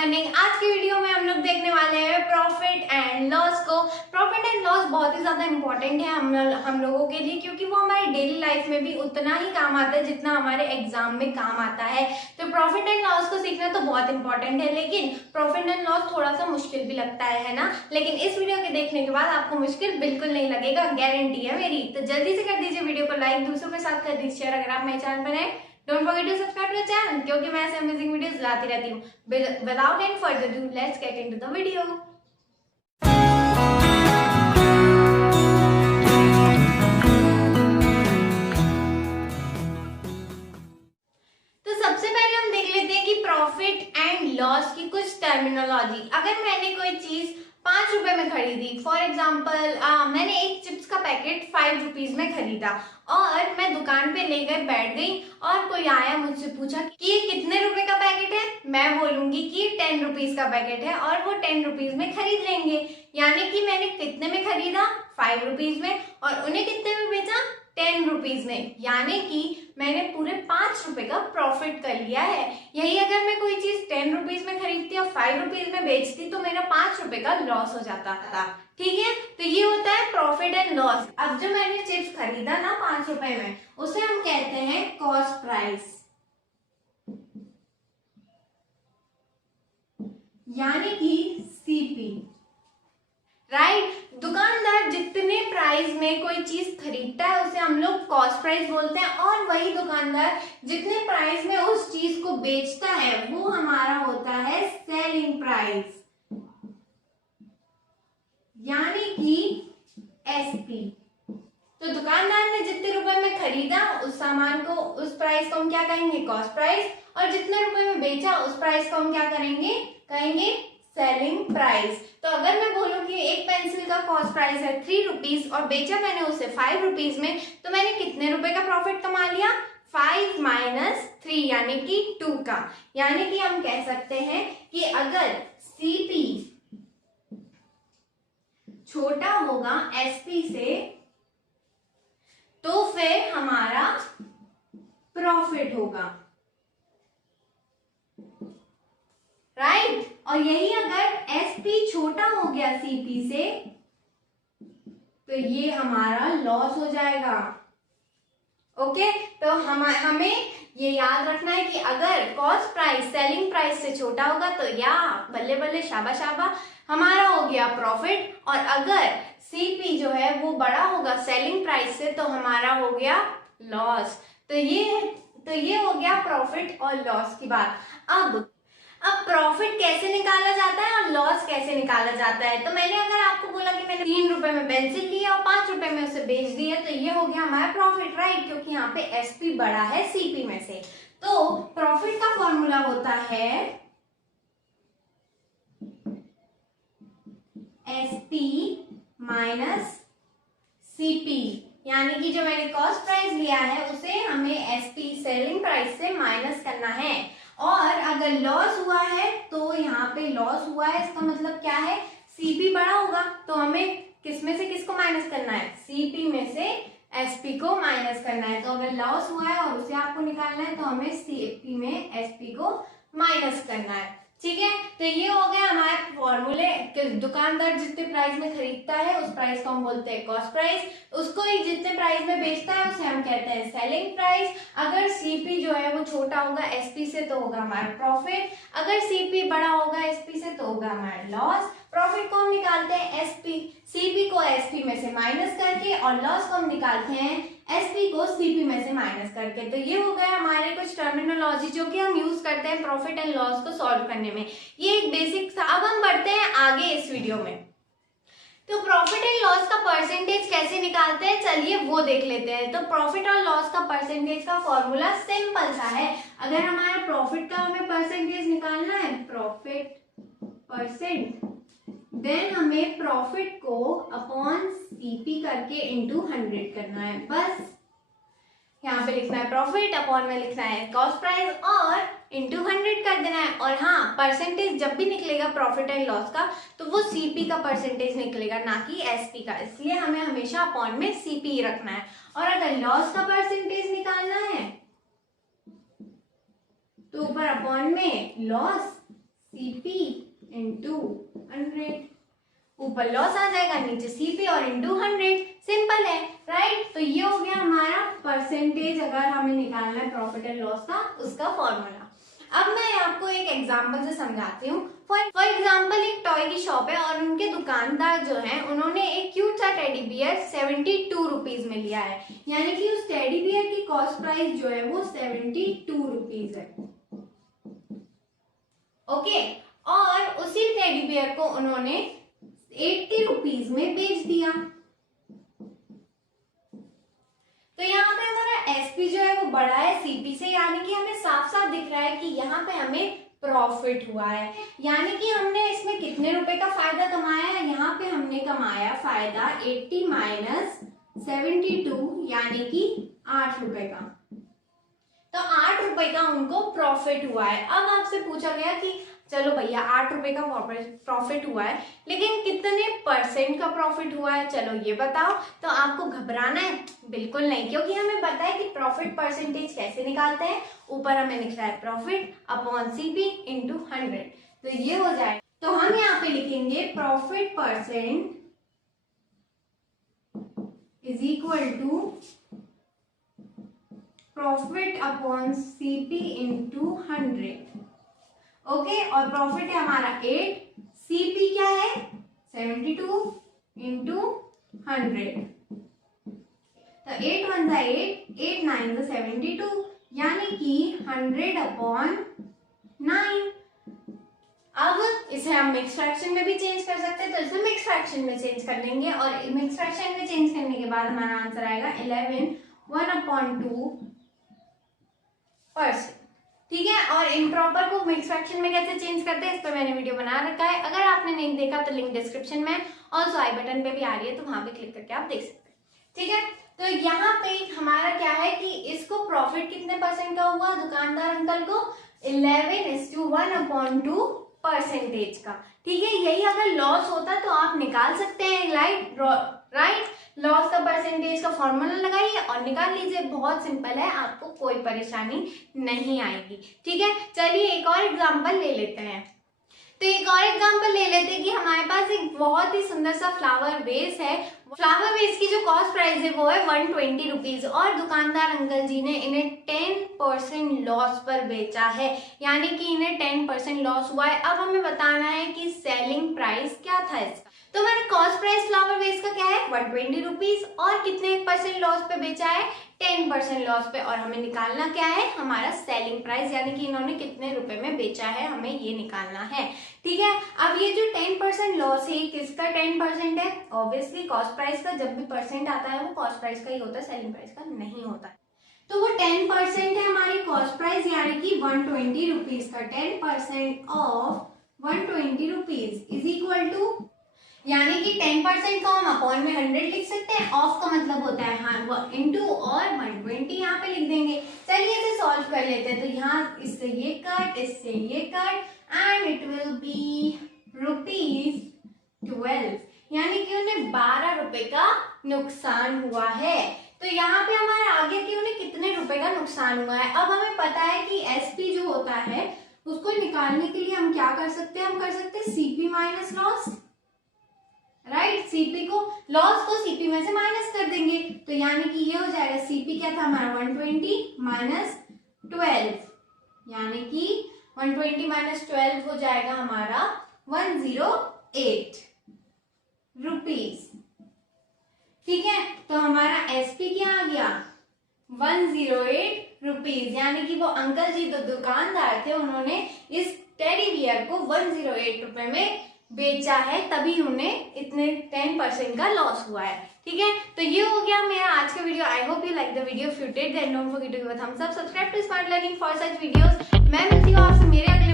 Learning. आज की video में हम लोग देखने वाले हैं प्रॉफिट एंड लॉस को। प्रॉफिट एंड लॉस बहुत ही ज्यादा इंपॉर्टेंट है हम लोगों के लिए, क्योंकि वो हमारी डेली लाइफ में भी उतना ही काम आता है जितना हमारे एग्जाम में काम आता है। तो प्रॉफिट एंड लॉस को सीखना तो बहुत इंपॉर्टेंट है, लेकिन प्रॉफिट एंड लॉस थोड़ा सा मुश्किल भी लगता है ना। लेकिन इस वीडियो के देखने के बाद आपको मुश्किल बिल्कुल नहीं लगेगा, गारंटी है मेरी। तो जल्दी से कर दीजिए वीडियो को लाइक, दूसरों के साथ कर दीजिए शेयर। अगर आप मेरे चैनल पर हैं, don't forget to subscribe to the channel, क्योंकि मैं ऐसे अमेजिंग वीडियोस लाती रहती हूँ। Without any further ado, let's get into the video. तो सबसे पहले हम देख लेते हैं कि प्रॉफिट एंड लॉस की कुछ टर्मिनोलॉजी। अगर मैंने कोई चीज 5 रुपए में खरीदी, फॉर एग्जाम्पल मैंने एक चिप्स का पैकेट 5 रुपीज में खरीदा और मैं दुकान पे लेकर बैठ गई और कोई आया मुझसे पूछा कि ये कितने रुपए का पैकेट है, मैं बोलूंगी कि 10 रुपीज का पैकेट है और वो 10 रुपीज में खरीद लेंगे। यानी कि मैंने कितने में खरीदा, 5 रुपीज में, और उन्हें कितने में बेचा, 10 रुपीज में। यानी कि मैंने पूरे 5 रुपए का प्रॉफिट कर लिया है। यही अगर मैं कोई चीज 10 रुपीज में खरीदती और 5 रुपीज में बेचती तो मेरा 5 रुपए का लॉस हो जाता था। ठीक है, तो ये होता है प्रॉफिट एंड लॉस। अब जो मैंने चिप्स खरीदा ना 5 रुपए में, उसे हम कहते हैं कॉस्ट प्राइस, यानी कि सीपी। राइट, दुकानदार जितने प्राइस में कोई चीज खरीदता है उसे हम लोग कॉस्ट प्राइस बोलते हैं, और वही दुकानदार जितने प्राइस में उस चीज को बेचता है वो हमारा होता है सेलिंग प्राइस, यानी कि एसपी। तो दुकानदार ने जितने रुपए में खरीदा उस सामान को, उस प्राइस को हम क्या कहेंगे, कॉस्ट प्राइस, और जितने रुपए में बेचा उस प्राइस को हम क्या करेंगे, कहेंगे सेलिंग प्राइस। तो अगर मैं बोलूं कि एक पेंसिल का कॉस्ट प्राइस है 3 रुपीज और बेचा मैंने उसे 5 रुपीज में, तो मैंने कितने रुपए का प्रॉफिट कमा लिया, 5 माइनस 3 यानी कि 2 का। यानी कि हम कह सकते हैं कि अगर सीपी छोटा होगा एसपी से तो फिर हमारा प्रॉफिट होगा। राइट, और यही अगर एसपी छोटा हो गया सीपी से तो ये हमारा लॉस हो जाएगा। ओके, तो हमें ये याद रखना है कि अगर कॉस्ट प्राइस सेलिंग प्राइस से छोटा होगा तो या बल्ले बल्ले शाबा शाबा हमारा हो गया प्रॉफिट, और अगर सीपी जो है वो बड़ा होगा सेलिंग प्राइस से तो हमारा हो गया लॉस। तो ये हो गया प्रॉफिट और लॉस की बात। अब प्रॉफिट कैसे निकाला जाता है और लॉस कैसे निकाला जाता है। तो मैंने अगर आपको बोला कि मैंने 3 रुपए में पेंसिल लिया और 5 रुपए में उसे बेच दिया, तो ये हो गया हमारा प्रॉफिट। राइट, क्योंकि यहाँ पे एसपी बड़ा है सीपी में से। तो प्रॉफिट का फॉर्मूला होता है एसपी माइनस सीपी, यानी कि जो मैंने कॉस्ट प्राइस लिया है उसे हमें एसपी सेलिंग प्राइस से माइनस करना है। और अगर लॉस हुआ है तो यहाँ पे लॉस हुआ है, इसका मतलब क्या है, सीपी बड़ा होगा तो हमें किस में से किसको माइनस करना है, सीपी में से एसपी को माइनस करना है। तो अगर लॉस हुआ है और उसे आपको निकालना है तो हमें सीपी में एसपी को माइनस करना है। ठीक है, तो ये हो गया हमारे फॉर्मूले। दुकानदार जितने प्राइस में खरीदता है उस प्राइस को हम बोलते हैं कॉस्ट प्राइस, उसको ही जितने प्राइस में बेचता है उसे हम कहते हैं सेलिंग प्राइस। अगर सीपी जो है वो छोटा होगा एसपी से तो होगा हमारा प्रॉफिट, अगर सीपी बड़ा होगा एसपी से तो होगा हमारा लॉस। प्रॉफिट को हम निकालते हैं सीपी को एसपी में से माइनस करके, और लॉस को हम निकालते हैं एसपी को सीपी में से माइनस करके। तो ये हो गया हमारे कुछ टर्मिनोलॉजी जो कि हम यूज करते हैं प्रॉफिट एंड लॉस को सॉल्व करने में। ये एक बेसिक था। अब हम बढ़ते हैं आगे इस वीडियो में। तो प्रॉफिट एंड लॉस का परसेंटेज कैसे निकालते हैं, चलिए वो देख लेते हैं। तो प्रॉफिट और लॉस का परसेंटेज का फॉर्मूला सिंपल सा है। अगर हमारा प्रॉफिट का हमें परसेंटेज निकालना है, प्रॉफिट परसेंट, देन हमें प्रॉफिट को अपॉन सीपी करके इंटू 100 करना है। बस यहाँ पे लिखना है प्रॉफिट, अपॉन में लिखना है कॉस्ट प्राइस और इंटू 100 कर देना है। और हाँ, परसेंटेज जब भी निकलेगा प्रॉफिट एंड लॉस का तो वो सीपी का परसेंटेज निकलेगा, ना कि एसपी का, इसलिए हमें हमेशा अपॉन में सीपी रखना है। और अगर लॉस का परसेंटेज निकालना है तो ऊपर अपॉन में लॉस, CP इंटू 100, ऊपर लॉस आ जाएगा, नीचे CP और इंटू 100, सिंपल है, राइट। तो ये हो गया हमारा परसेंटेज अगर हमें निकालना है प्रॉफिट एंड लॉस का, उसका फॉर्मूला। अब मैं आपको एक एग्जांपल से समझाती हूँ। फॉर एग्जांपल एक टॉय की शॉप है और उनके दुकानदार जो हैं उन्होंने एक क्यूट सा टेडी बियर 72 रुपीज में लिया है, यानी कि उस टेडी बियर की कॉस्ट प्राइस जो है वो 72 रुपीज है, ओके। और उसी टेडी बियर को उन्होंने 80 रुपीज में बेच दिया। तो यहाँ पे हमारा एसपी जो है वो बड़ा है सीपी से, यानी कि हमें साफ साफ दिख रहा है कि यहाँ पे हमें प्रॉफिट हुआ है, यानी कि हमने इसमें कितने रुपए का फायदा कमाया है, यहाँ पे हमने कमाया फायदा 80 माइनस 72 यानी कि 8 रुपए का। तो 8 रुपए का उनको प्रॉफिट हुआ है। अब आपसे पूछा गया कि चलो भैया 8 रुपए का प्रॉफिट हुआ है, लेकिन कितने परसेंट का प्रॉफिट हुआ है, चलो ये बताओ। तो आपको घबराना है बिल्कुल नहीं, क्योंकि हमें पता है कि प्रॉफिट परसेंटेज कैसे निकालते हैं। ऊपर हमें लिखा है प्रॉफिट अपॉन सीपी इंटू 100, तो ये हो जाए। तो हम यहाँ पे लिखेंगे profit percent is equal to profit upon CP into 100, okay. और प्रॉफिट है हमारा 8, सीपी क्या है 72 इंटू 100, तो 8 1 जा 8, 8 9 जा 72, यानी कि 100 अपॉन 9। अब इसे हम मिक्स फ्रैक्शन में भी चेंज कर सकते हैं, तो इसे मिक्स फ्रैक्शन में चेंज कर लेंगे, और मिक्स फ्रैक्शन में चेंज करने के बाद हमारा आंसर आएगा 11 1/2%, ठीक है। और इम्प्रॉपर को मिक्स फ्रैक्शन में कैसे चेंज करते हैं इस पर मैंने वीडियो बना रखा है, अगर आपने नहीं देखा तो लिंक डिस्क्रिप्शन में और आई बटन पे भी आ रही है, तो वहां पे क्लिक करके आप देख सकते हैं, ठीक है। तो यहाँ पे हमारा क्या है कि इसको प्रॉफिट कितने परसेंट का हुआ दुकानदार अंकल को, 11:1/2 परसेंटेज का, ठीक है। यही अगर लॉस होता तो आप निकाल सकते हैं, राइट। लॉस का परसेंटेज का फॉर्मूला लगाइए और निकाल लीजिए, बहुत सिंपल है, आपको कोई परेशानी नहीं आएगी, ठीक है। चलिए एक और एग्जांपल ले लेते हैं। तो एक और एग्जांपल ले लेते हैं कि हमारे पास एक बहुत ही सुंदर सा फ्लावर वेस है। फ्लावर वेस की जो कॉस्ट प्राइस है वो है 120 रुपीज, और दुकानदार अंकल जी ने इन्हें 10% लॉस पर बेचा है, यानी कि इन्हें 10% लॉस हुआ है। अब हमें बताना है कि सेलिंग प्राइस क्या था इसका। तो मैंने कॉस्ट प्राइस फ्लावर वेस का क्या है 120 रुपीज, और कितने परसेंट लॉस पे बेचा है 10% लॉस पे, और हमें निकालना क्या है हमारा सेलिंग प्राइस, यानी कि इन्होंने कितने रुपए में बेचा है, हमें ये निकालना है, ठीक है। अब ये जो 10% लॉस है किसका 10% है, ऑब्वियसली कॉस्ट प्राइस का। जब भी परसेंट आता है वो कॉस्ट प्राइस का ही होता है, सेलिंग प्राइस का नहीं होता है। तो वो 10% है हमारी कॉस्ट प्राइस, यानी कि 120 रुपीज का 10% of 120 rupees is equal to, यानी कि 10% को हम अपॉन में 100 लिख सकते हैं, ऑफ का मतलब होता है हाँ इंटू, और 120 यहाँ पे लिख देंगे। चलिए इसे सॉल्व कर लेते हैं। तो यहाँ इससे ये कट, इससे ये cut, and it will be ₹12, यानी कि उन्हें 12 रुपए का नुकसान हुआ है। तो यहाँ पे हमारे आगे कि उन्हें कितने रुपए का नुकसान हुआ है। अब हमें पता है कि एसपी जो होता है उसको निकालने के लिए हम क्या कर सकते हैं, हम कर सकते हैं CP minus loss, right. CP को लॉस को सीपी में से माइनस कर देंगे, तो यानी कि ये हो जाएगा सीपी क्या था हमारा 120 माइनस 12, यानी कि 120 माइनस 12 हो जाएगा हमारा 108 रुपीज, ठीक है। तो हमारा एसपी क्या आ गया 108 रुपीज, यानी कि वो अंकल जी जो दुकानदार थे उन्होंने इस टेडी बियर को 108 रुपए में बेचा है, तभी उन्हें इतने 10% का लॉस हुआ है, ठीक है। तो ये हो गया मेरा आज का video. I hope you like the video. If you did then don't forget to give a thumbs up, subscribe to smart learning for such videos. मैं मिलती हूँ आपसे मेरे अगले